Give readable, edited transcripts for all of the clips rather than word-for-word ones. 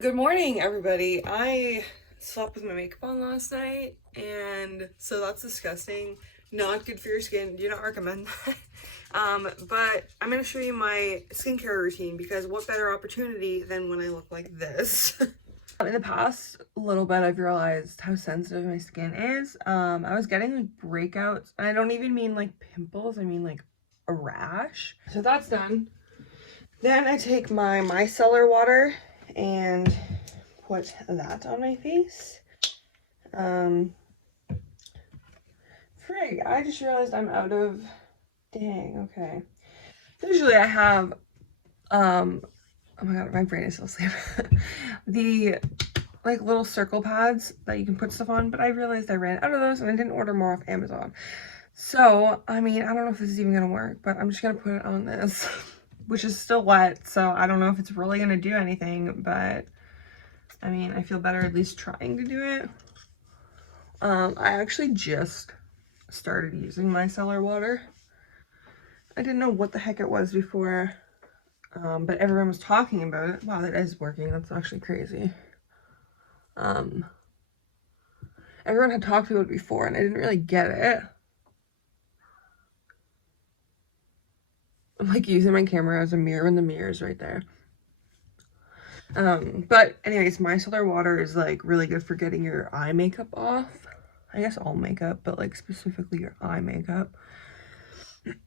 Good morning, everybody. I slept with my makeup on last night, and so that's disgusting. Not good for your skin. Do not recommend that. But I'm gonna show you my skincare routine because what better opportunity than when I look like this. In the past little bit, I've realized how sensitive my skin is. I was getting like breakouts, and I don't even mean like pimples, I mean like a rash. So that's done. Then I take my micellar water and put that on my face. Frig, I just realized I'm out of, dang, okay. Usually I have, oh my god, my brain is still asleep. The, like, little circle pads that you can put stuff on, but I realized I ran out of those and I didn't order more off Amazon. So, I mean, I don't know if this is even gonna work, but I'm just gonna put it on this, which is still wet, so I don't know if it's really gonna do anything, but I mean, I feel better at least trying to do it. I actually just started using micellar water. I didn't know what the heck it was before, but everyone was talking about it. Wow, that is working. That's actually crazy. Everyone had talked about it before, and I didn't really get it. I'm like using my camera as a mirror, and the mirror is right there. But anyways, micellar water is like really good for getting your eye makeup off. I guess all makeup, but like specifically your eye makeup.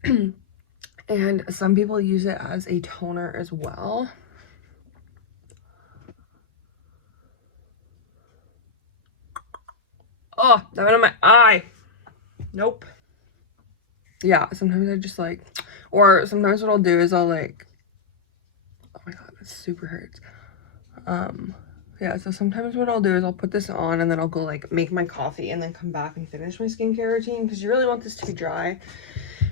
And some people use it as a toner as well. Oh, that went on my eye. Nope. Yeah, sometimes I just like, or sometimes what I'll do is I'll like, oh my god, that super hurts. Yeah, so sometimes what I'll do is I'll put this on and then I'll go like make my coffee and then come back and finish my skincare routine because you really want this to be dry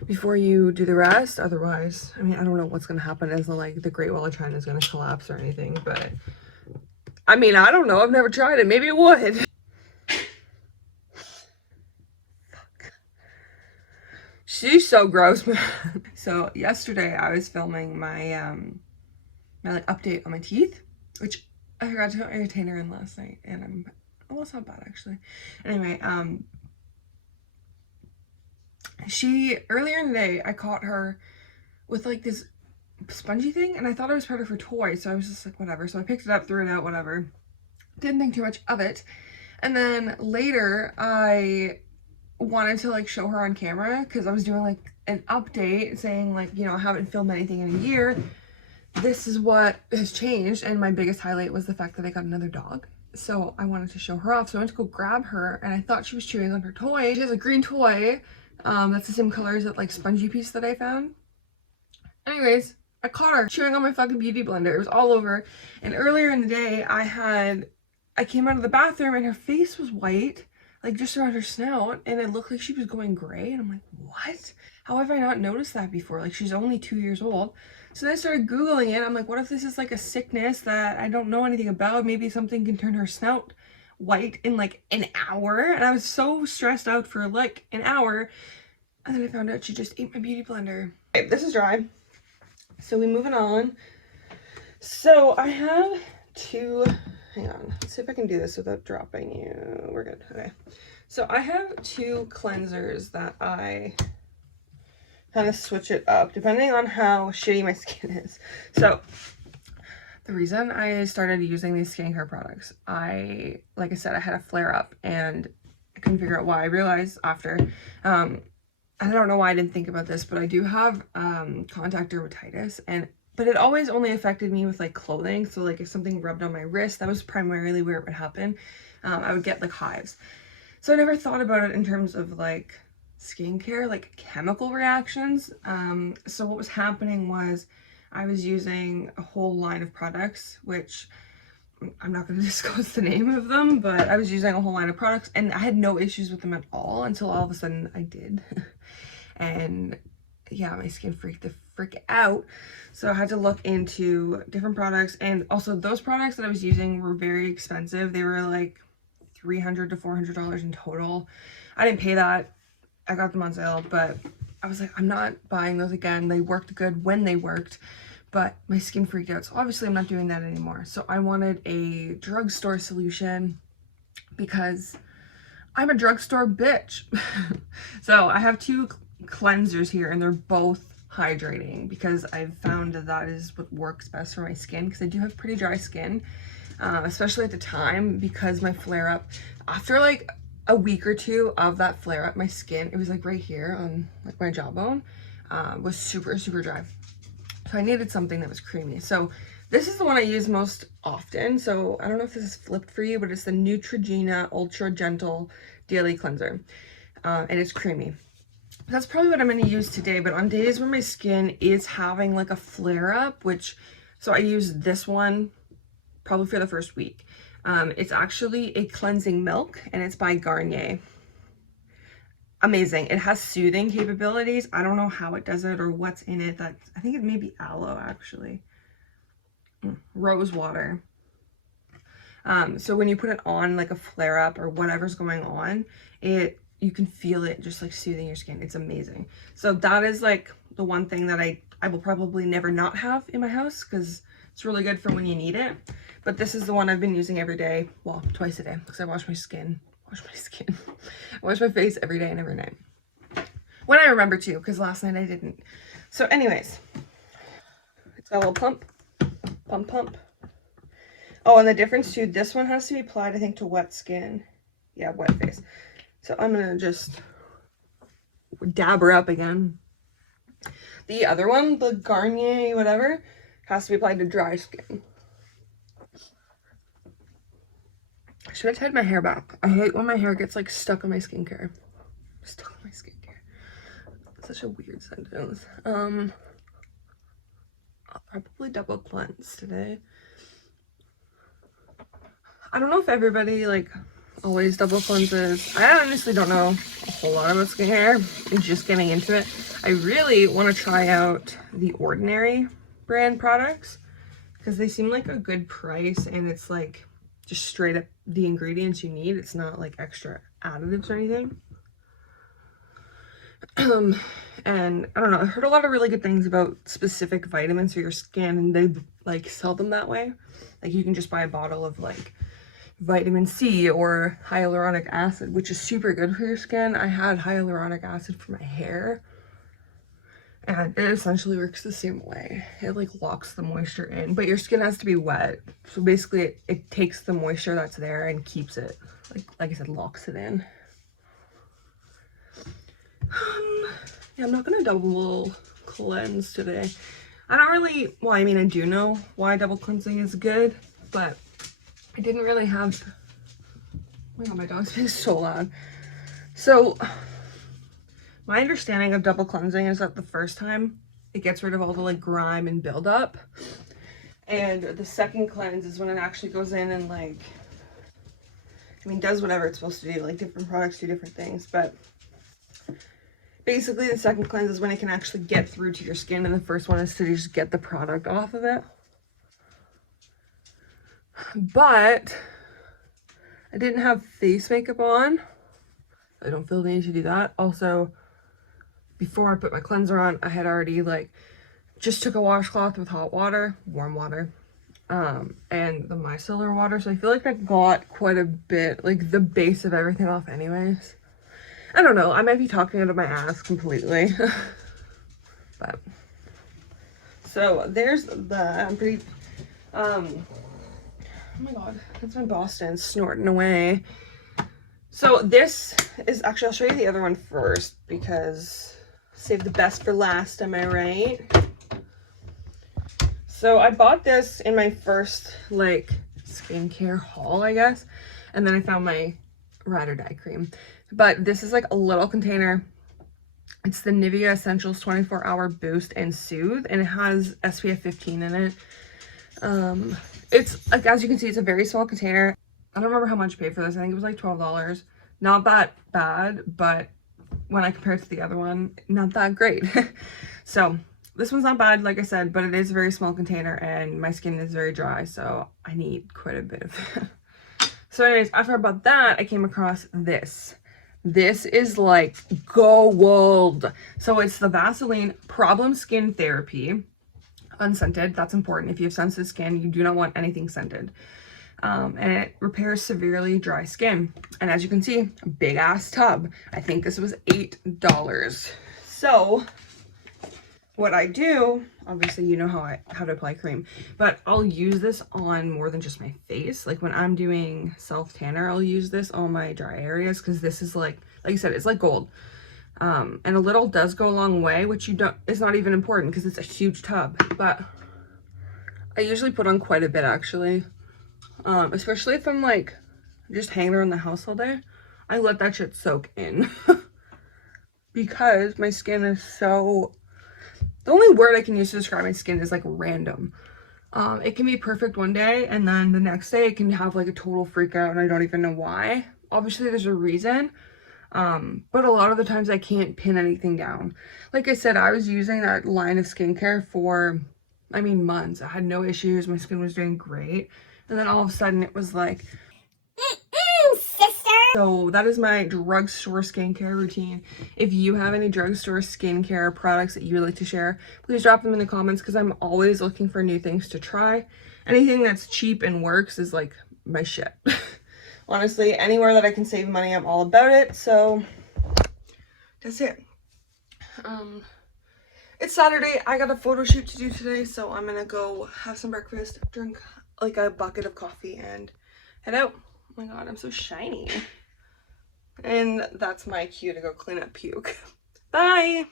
before you do the rest. Otherwise, I mean, I don't know what's gonna happen as like the Great Wall of China is gonna collapse or anything, but I mean, I don't know. I've never tried it. Maybe it would. She's so gross, man. So yesterday I was filming my my like update on my teeth, which I forgot to put my retainer in last night, and well, it's not bad actually. Anyway, she earlier in the day I caught her with like this spongy thing, and I thought it was part of her toy, so I was just like whatever. So I picked it up, threw it out, whatever. Didn't think too much of it, and then later I wanted to like show her on camera because I was doing like an update saying like, you know, I haven't filmed anything in a year. This is what has changed, and my biggest highlight was the fact that I got another dog. So I wanted to show her off, so I went to go grab her, and I thought she was chewing on her toy. She has a green toy that's the same color as that like spongy piece that I found. Anyways, I caught her chewing on my fucking beauty blender. It was all over. And earlier in the day I came out of the bathroom and her face was white, like just around her snout, and it looked like she was going gray, and I'm like, what? How have I not noticed that before? Like, she's only 2 years old. So then I started Googling it. I'm like, what if this is like a sickness that I don't know anything about? Maybe something can turn her snout white in like an hour. And I was so stressed out for like an hour. And then I found out she just ate my beauty blender. Okay, this is dry. So we moving on. So I have two, hang on, let's see if I can do this without dropping you. We're good, okay. So I have two cleansers that I kind of switch it up depending on how shitty my skin is. So the reason I started using these skincare products, like I said, I had a flare up and I couldn't figure out why. I realized after, I don't know why I didn't think about this, but I do have contact dermatitis, but it always only affected me with like clothing. So like if something rubbed on my wrist, that was primarily where it would happen. I would get like hives. So I never thought about it in terms of like skincare, like chemical reactions. So what was happening was I was using a whole line of products, which I'm not going to disclose the name of them, but I was using a whole line of products and I had no issues with them at all until all of a sudden I did. And yeah, my skin freaked the frick out. So I had to look into different products, and also those products that I was using were very expensive. They were like $300 to $400 in total. I didn't pay that. I got them on sale, but I was like, I'm not buying those again. They worked good when they worked, but my skin freaked out. So obviously I'm not doing that anymore. So I wanted a drugstore solution because I'm a drugstore bitch. So I have two cleansers here and they're both hydrating because I've found that that is what works best for my skin, because I do have pretty dry skin, especially at the time, because my flare up, after like a week or two of that flare up, my skin, it was like right here on like my jawbone, was super dry. So I needed something that was creamy. So this is the one I use most often. So I don't know if this is flipped for you, but it's the Neutrogena Ultra Gentle Daily Cleanser. And it's creamy. That's probably what I'm going to use today. But on days when my skin is having like a flare up, so I use this one probably for the first week. It's actually a cleansing milk and it's by Garnier. Amazing. It has soothing capabilities. I don't know how it does it or what's in it. I think it may be aloe actually. Rose water. So when you put it on like a flare up or whatever's going on, you can feel it just like soothing your skin. It's amazing. So that is like the one thing that I will probably never not have in my house, because it's really good for when you need it. But this is the one I've been using every day, well, twice a day, because I wash my face every day and every night. When I remember to, because last night I didn't. So anyways, it's got a little pump. Oh, and the difference too, this one has to be applied, I think, to wet skin. Yeah, wet face. So I'm gonna just dab her up again. The other one, the Garnier whatever, has to be applied to dry skin. I should have tied my hair back. I hate when my hair gets like stuck on my skincare. Stuck on my skincare. Such a weird sentence. I'll probably double cleanse today. I don't know if everybody like always double cleanses. I honestly don't know a whole lot about skincare. I'm just getting into it. I really want to try out the Ordinary brand products because they seem like a good price and it's like just straight up the ingredients you need. It's not like extra additives or anything. And I don't know, I heard a lot of really good things about specific vitamins for your skin, and they like sell them that way. Like you can just buy a bottle of like vitamin C or hyaluronic acid, which is super good for your skin. I had hyaluronic acid for my hair and it essentially works the same way. It like locks the moisture in, but your skin has to be wet. So basically it takes the moisture that's there and keeps it, like I said, locks it in. Yeah, I'm not gonna double cleanse today. I don't really, well, I mean, I do know why double cleansing is good, but I didn't really have, oh my god, my dog's being so loud. So my understanding of double cleansing is that the first time it gets rid of all the like grime and buildup, and the second cleanse is when it actually goes in and like, I mean, does whatever it's supposed to do. Like different products do different things, but basically the second cleanse is when it can actually get through to your skin, and the first one is to just get the product off of it. But I didn't have face makeup on. I don't feel the need to do that. Also, before I put my cleanser on, I had already like just took a washcloth with hot water, warm water, and the micellar water. So I feel like I got quite a bit, like the base of everything off anyways. I don't know, I might be talking out of my ass completely. But so there's that. I'm pretty oh my god, that's my Boston snorting away. So this is actually, I'll show you the other one first because save the best for last, am I right? So I bought this in my first like skincare haul, I guess, and then I found my ride or die cream. But this is like a little container. It's the Nivea Essentials 24-Hour Boost and Soothe, and it has SPF 15 in it. It's like, as you can see, it's a very small container. I don't remember how much I paid for this. I think it was like $12. Not that bad, but when I compare it to the other one, not that great. So this one's not bad, like I said, but it is a very small container and my skin is very dry, so I need quite a bit of it. So anyways, after I bought that, I came across this. This is like gold. So it's the Vaseline Problem Skin Therapy unscented. That's important. If you have sensitive skin, you do not want anything scented. And it repairs severely dry skin. And as you can see, a big ass tub. I think this was $8. So what I do, obviously you know how to apply cream, but I'll use this on more than just my face. Like when I'm doing self tanner, I'll use this on my dry areas, because this is like I said, it's like gold. And a little does go a long way, which it's not even important because it's a huge tub, but I usually put on quite a bit actually. Especially if I'm like just hanging around the house all day, I let that shit soak in because my skin is so, the only word I can use to describe my skin is like random. It can be perfect one day and then the next day it can have like a total freak out and I don't even know why. Obviously there's a reason, but a lot of the times I can't pin anything down. Like I said, I was using that line of skincare for, I mean, months. I had no issues. My skin was doing great. And then all of a sudden it was like, sister. So that is my drugstore skincare routine. If you have any drugstore skincare products that you would like to share, please drop them in the comments because I'm always looking for new things to try. Anything that's cheap and works is like my shit. Honestly, anywhere that I can save money, I'm all about it. So that's it. It's Saturday. I got a photo shoot to do today, so I'm gonna go have some breakfast, drink like a bucket of coffee, and head out. Oh my god, I'm so shiny. And that's my cue to go clean up puke. Bye!